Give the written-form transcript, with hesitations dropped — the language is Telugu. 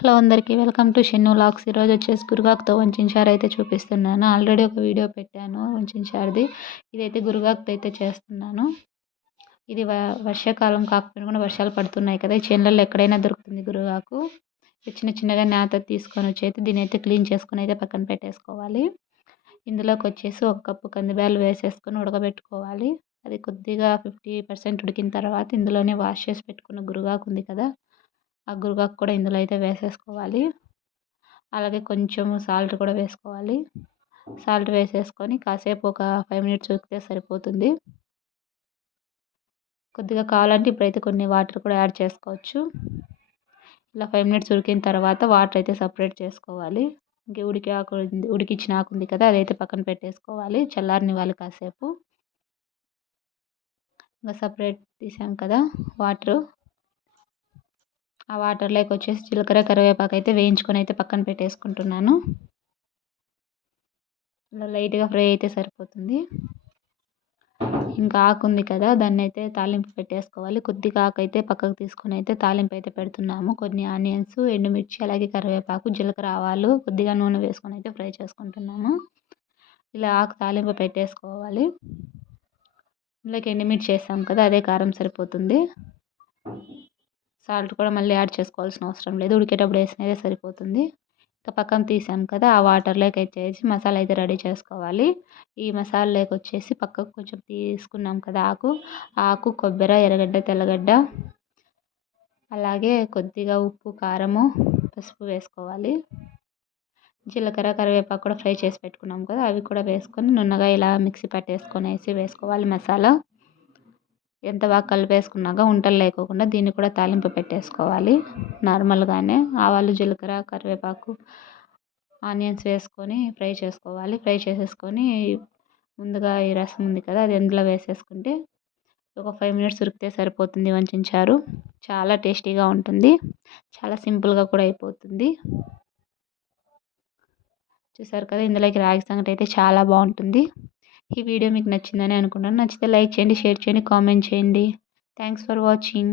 హలో అందరికీ వెల్కమ్ టు షెన్ను వ్లాగ్స్. ఈరోజు వచ్చేసి గురుగాకుతో వంచిన చారు అయితే చూపిస్తున్నాను. ఆల్రెడీ ఒక వీడియో పెట్టాను వంచిన చారుది. ఇదైతే గురుగాకుతో అయితే చేస్తున్నాను. ఇది వర్షాకాలం కాకపోయినా కూడా వర్షాలు పడుతున్నాయి కదా, ఈ చేనులలో ఎక్కడైనా దొరుకుతుంది గురుగాకు. చిన్న చిన్నగా నేత తీసుకొని వచ్చి అయితే దీని అయితే క్లీన్ చేసుకొని అయితే పక్కన పెట్టేసుకోవాలి. ఇందులోకి వచ్చేసి 1 కప్పు కందిబ్యాళ్ళు వేసేసుకొని ఉడకబెట్టుకోవాలి. అది కొద్దిగా 50% ఉడికిన తర్వాత ఇందులోనే వాష్ చేసి పెట్టుకున్న గురుగాకు ఉంది కదా, ఆ గురుగాకు కూడా ఇందులో అయితే వేసేసుకోవాలి. అలాగే కొంచెం సాల్ట్ కూడా వేసుకోవాలి. సాల్ట్ వేసేసుకొని కాసేపు ఒక 5 మినిట్స్ ఉడికితే సరిపోతుంది. కొద్దిగా కావాలంటే ఇప్పుడైతే కొన్ని వాటర్ కూడా యాడ్ చేసుకోవచ్చు. ఇలా 5 మినిట్స్ ఉడికిన తర్వాత వాటర్ అయితే సపరేట్ చేసుకోవాలి. ఇంక ఉడికించిన ఆకు ఉంది కదా, అదైతే పక్కన పెట్టేసుకోవాలి, చల్లారనివ్వాలి కాసేపు. ఇంకా సపరేట్ తీసాం కదా వాటరు, ఆ వాటర్లోకి వచ్చేసి జీలకర్ర కరివేపాకు అయితే వేయించుకొని అయితే పక్కన పెట్టేసుకుంటున్నాను. ఇలా లైట్గా ఫ్రై అయితే సరిపోతుంది. ఇంకా ఆకు ఉంది కదా, దాన్ని అయితే తాలింపు పెట్టేసుకోవాలి. కొద్దిగా ఆకు అయితే పక్కకు తీసుకొని అయితే తాలింపు అయితే పెడుతున్నాము. కొన్ని ఆనియన్స్, ఎండుమిర్చి, అలాగే కరివేపాకు, జీలకర్ర, ఆవాలు, కొద్దిగా నూనె వేసుకొని అయితే ఫ్రై చేసుకుంటున్నాము. ఇలా ఆకు తాలింపు పెట్టేసుకోవాలి. ఇందులోకి ఎండుమిర్చి వేసాం కదా, అదే కారం సరిపోతుంది. సాల్ట్ కూడా మళ్ళీ యాడ్ చేసుకోవాల్సిన అవసరం లేదు, ఉడికేటప్పుడు వేసినదే సరిపోతుంది. ఇంకా పక్కన తీసాం కదా, ఆ వాటర్లోకి వచ్చేసి మసాలా అయితే రెడీ చేసుకోవాలి. ఈ మసాలాలోకి వచ్చేసి పక్కకు కొంచెం తీసుకున్నాం కదా ఆకు, కొబ్బరి, ఎర్రగడ్డ, తెల్లగడ్డ, అలాగే కొద్దిగా ఉప్పు, కారము, పసుపు వేసుకోవాలి. జీలకర్ర, కరివేపాకు కూడా ఫ్రై చేసి పెట్టుకున్నాం కదా, అవి కూడా వేసుకొని నున్నగా ఇలా మిక్సీ పట్టేసుకొనేసి వేసుకోవాలి మసాలా. ఎంత బాగా కలిపేసుకున్నాక ఉంటలు లేకోకుండా దీన్ని కూడా తాలింపు పెట్టేసుకోవాలి. నార్మల్గానే ఆవాలు, జీలకర్ర, కరివేపాకు, ఆనియన్స్ వేసుకొని ఫ్రై చేసుకోవాలి. ఫ్రై చేసేసుకొని ముందుగా ఈ రసం ఉంది కదా, అది ఎందులో వేసేసుకుంటే ఒక 5 మినిట్స్ ఉడికితే సరిపోతుంది వంచిన చారు. చాలా టేస్టీగా ఉంటుంది, చాలా సింపుల్గా కూడా అయిపోతుంది. చూసారు కదా, ఇందులోకి రాగి సంగటి అయితే చాలా బాగుంటుంది. ఈ వీడియో మీకు నచ్చిందని అనుకుంటున్నాను. నచ్చితే లైక్ చేయండి, షేర్ చేయండి, కామెంట్ చేయండి. Thanks for watching.